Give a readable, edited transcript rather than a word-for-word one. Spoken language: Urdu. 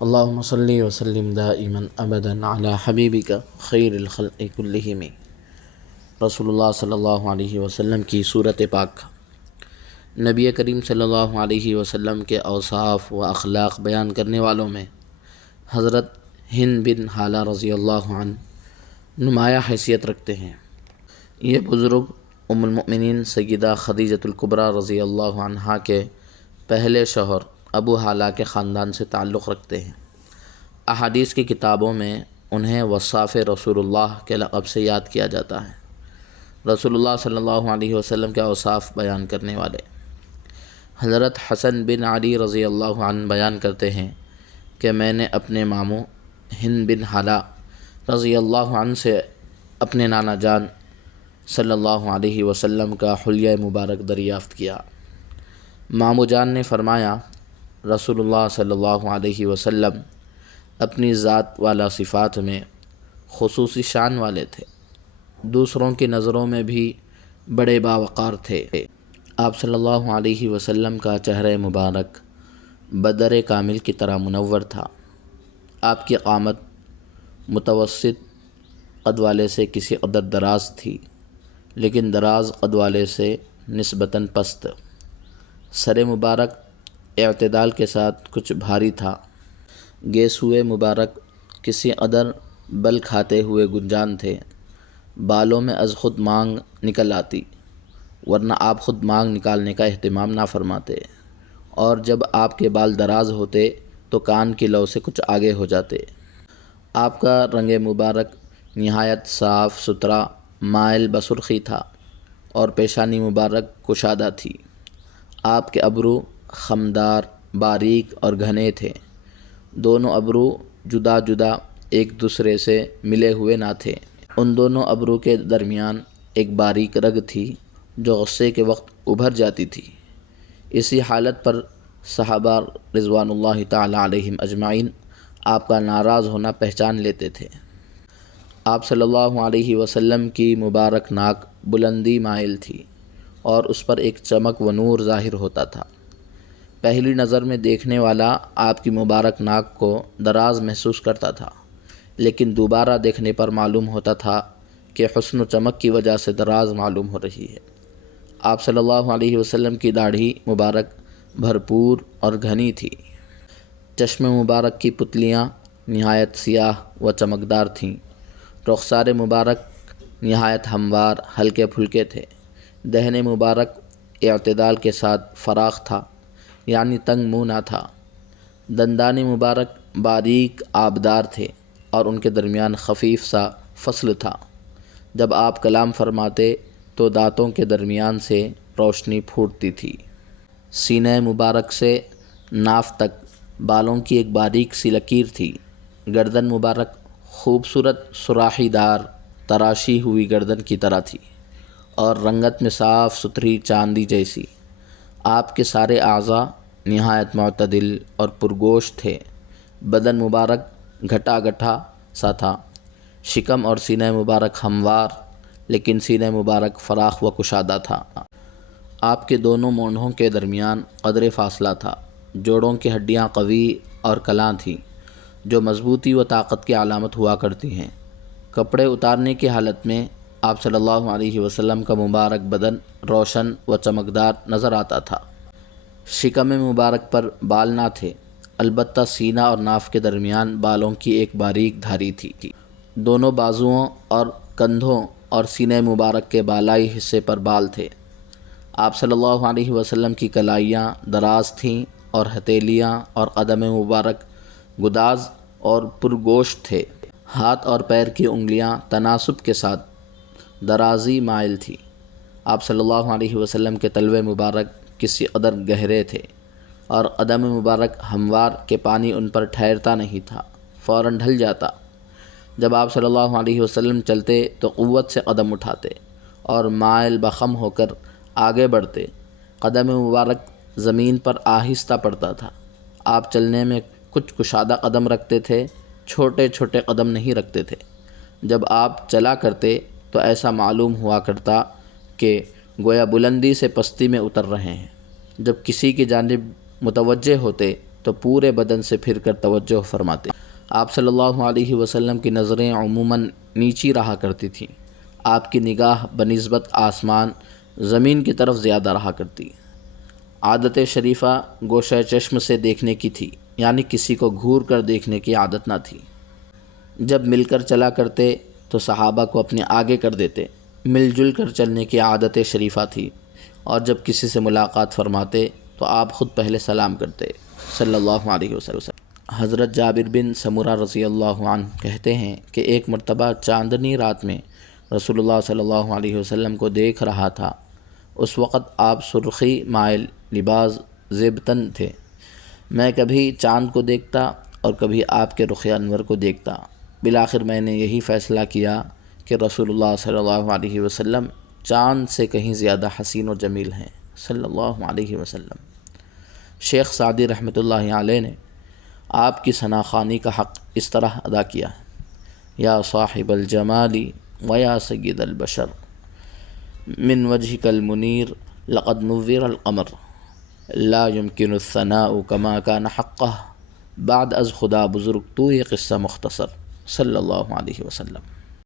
اللہم صلی وسلم دائما ابدا علی حبیبک خیر الخلق کلہم۔ رسول اللہ صلی اللہ علیہ وسلم کی سورۃ پاک۔ نبی کریم صلی اللہ علیہ وسلم کے اوصاف و اخلاق بیان کرنے والوں میں حضرت ہند بن حالہ رضی اللہ عنہ نمایاں حیثیت رکھتے ہیں۔ یہ بزرگ ام المؤمنین سیدہ خدیجۃ الکبریٰ رضی اللہ عنہا کے پہلے شوہر ابو حالہ کے خاندان سے تعلق رکھتے ہیں۔ احادیث کی کتابوں میں انہیں وصاف رسول اللہ کے لقب سے یاد کیا جاتا ہے۔ رسول اللہ صلی اللہ علیہ وسلم کے اوصاف بیان کرنے والے حضرت حسن بن علی رضی اللہ عنہ بیان کرتے ہیں کہ میں نے اپنے ماموں ہند بن حالہ رضی اللہ عنہ سے اپنے نانا جان صلی اللہ علیہ وسلم کا حلیہ مبارک دریافت کیا۔ ماموں جان نے فرمایا، رسول اللہ صلی اللہ علیہ وسلم اپنی ذات والا صفات میں خصوصی شان والے تھے، دوسروں کی نظروں میں بھی بڑے باوقار تھے۔ آپ صلی اللہ علیہ وسلم کا چہرہ مبارک بدر کامل کی طرح منور تھا۔ آپ کی قامت متوسط قد والے سے کسی قدر دراز تھی، لیکن دراز قد والے سے نسبتاً پست۔ سر مبارک اعتدال کے ساتھ کچھ بھاری تھا۔ گیسوئے مبارک کسی قدر بل کھاتے ہوئے گنجان تھے۔ بالوں میں از خود مانگ نکل آتی، ورنہ آپ خود مانگ نکالنے کا اہتمام نہ فرماتے، اور جب آپ کے بال دراز ہوتے تو کان کی لو سے کچھ آگے ہو جاتے۔ آپ کا رنگ مبارک نہایت صاف ستھرا مائل بسرخی تھا، اور پیشانی مبارک کشادہ تھی۔ آپ کے ابرو خمدار، باریک اور گھنے تھے۔ دونوں ابرو جدا جدا ایک دوسرے سے ملے ہوئے نہ تھے۔ ان دونوں ابرو کے درمیان ایک باریک رگ تھی جو غصے کے وقت ابھر جاتی تھی۔ اسی حالت پر صحابہ رضوان اللہ تعالی علیہم اجمعین آپ کا ناراض ہونا پہچان لیتے تھے۔ آپ صلی اللہ علیہ وسلم کی مبارک ناک بلندی مائل تھی، اور اس پر ایک چمک و نور ظاہر ہوتا تھا۔ پہلی نظر میں دیکھنے والا آپ کی مبارک ناک کو دراز محسوس کرتا تھا، لیکن دوبارہ دیکھنے پر معلوم ہوتا تھا کہ حسن و چمک کی وجہ سے دراز معلوم ہو رہی ہے۔ آپ صلی اللہ علیہ وسلم کی داڑھی مبارک بھرپور اور گھنی تھی۔ چشم مبارک کی پتلیاں نہایت سیاہ و چمکدار تھیں۔ رخسار مبارک نہایت ہموار ہلکے پھلکے تھے۔ دہن مبارک اعتدال کے ساتھ فراخ تھا، یعنی تنگ منہ نہ تھا۔ دندان مبارک باریک آبدار تھے، اور ان کے درمیان خفیف سا فصل تھا۔ جب آپ کلام فرماتے تو دانتوں کے درمیان سے روشنی پھوٹتی تھی۔ سینہ مبارک سے ناف تک بالوں کی ایک باریک سی لکیر تھی۔ گردن مبارک خوبصورت سراخی دار تراشی ہوئی گردن کی طرح تھی، اور رنگت میں صاف ستھری چاندی جیسی۔ آپ کے سارے اعضاء نہایت معتدل اور پرگوشت تھے۔ بدن مبارک گھٹا گٹھا سا تھا۔ شکم اور سینہ مبارک ہموار، لیکن سینہ مبارک فراخ و کشادہ تھا۔ آپ کے دونوں مونڈھوں کے درمیان قدر فاصلہ تھا۔ جوڑوں کی ہڈیاں قوی اور کلاں تھیں، جو مضبوطی و طاقت کی علامت ہوا کرتی ہیں۔ کپڑے اتارنے کی حالت میں آپ صلی اللہ علیہ وسلم کا مبارک بدن روشن و چمکدار نظر آتا تھا۔ شکم مبارک پر بال نہ تھے، البتہ سینہ اور ناف کے درمیان بالوں کی ایک باریک دھاری تھی۔ دونوں بازوؤں اور کندھوں اور سینہ مبارک کے بالائی حصے پر بال تھے۔ آپ صلی اللہ علیہ وسلم کی کلائیاں دراز تھیں، اور ہتھیلیاں اور قدم مبارک گداز اور پرگوشت تھے۔ ہاتھ اور پیر کی انگلیاں تناسب کے ساتھ درازی مائل تھی۔ آپ صلی اللہ علیہ وسلم کے تلوے مبارک کسی قدر گہرے تھے، اور قدم مبارک ہموار کہ پانی ان پر ٹھہرتا نہیں تھا، فوراً ڈھل جاتا۔ جب آپ صلی اللہ علیہ وسلم چلتے تو قوت سے قدم اٹھاتے اور مائل بخم ہو کر آگے بڑھتے۔ قدم مبارک زمین پر آہستہ پڑتا تھا۔ آپ چلنے میں کچھ کشادہ قدم رکھتے تھے، چھوٹے چھوٹے قدم نہیں رکھتے تھے۔ جب آپ چلا کرتے تو ایسا معلوم ہوا کرتا کہ گویا بلندی سے پستی میں اتر رہے ہیں۔ جب کسی کی جانب متوجہ ہوتے تو پورے بدن سے پھر کر توجہ فرماتے۔ آپ صلی اللہ علیہ وسلم کی نظریں عموماً نیچی رہا کرتی تھیں۔ آپ کی نگاہ بنسبت آسمان زمین کی طرف زیادہ رہا کرتی۔ عادت شریفہ گوشہ چشم سے دیکھنے کی تھی، یعنی کسی کو گھور کر دیکھنے کی عادت نہ تھی۔ جب مل کر چلا کرتے تو صحابہ کو اپنے آگے کر دیتے۔ مل جل کر چلنے کی عادت شریفہ تھی، اور جب کسی سے ملاقات فرماتے تو آپ خود پہلے سلام کرتے صلی اللہ علیہ وسلم۔ حضرت جابر بن سمرہ رضی اللہ عنہ کہتے ہیں کہ ایک مرتبہ چاندنی رات میں رسول اللہ صلی اللہ علیہ وسلم کو دیکھ رہا تھا۔ اس وقت آپ سرخی مائل لباس زیبتن تھے۔ میں کبھی چاند کو دیکھتا اور کبھی آپ کے رخ انور کو دیکھتا۔ بالآخر میں نے یہی فیصلہ کیا کہ رسول اللہ صلی اللہ علیہ وسلم چاند سے کہیں زیادہ حسین و جمیل ہیں صلی اللہ علیہ وسلم۔ شیخ سعدی رحمۃ اللہ علیہ نے آپ کی ثنا خوانی کا حق اس طرح ادا کیا ہے: یا صاحب الجمال و یا سید البشر من وجهك المنیر لقد نور القمر لا يمكن الثناء كما كان حقه بعد از خدا بزرگ تو یہ قصہ مختصر صلی اللہ علیہ وسلم۔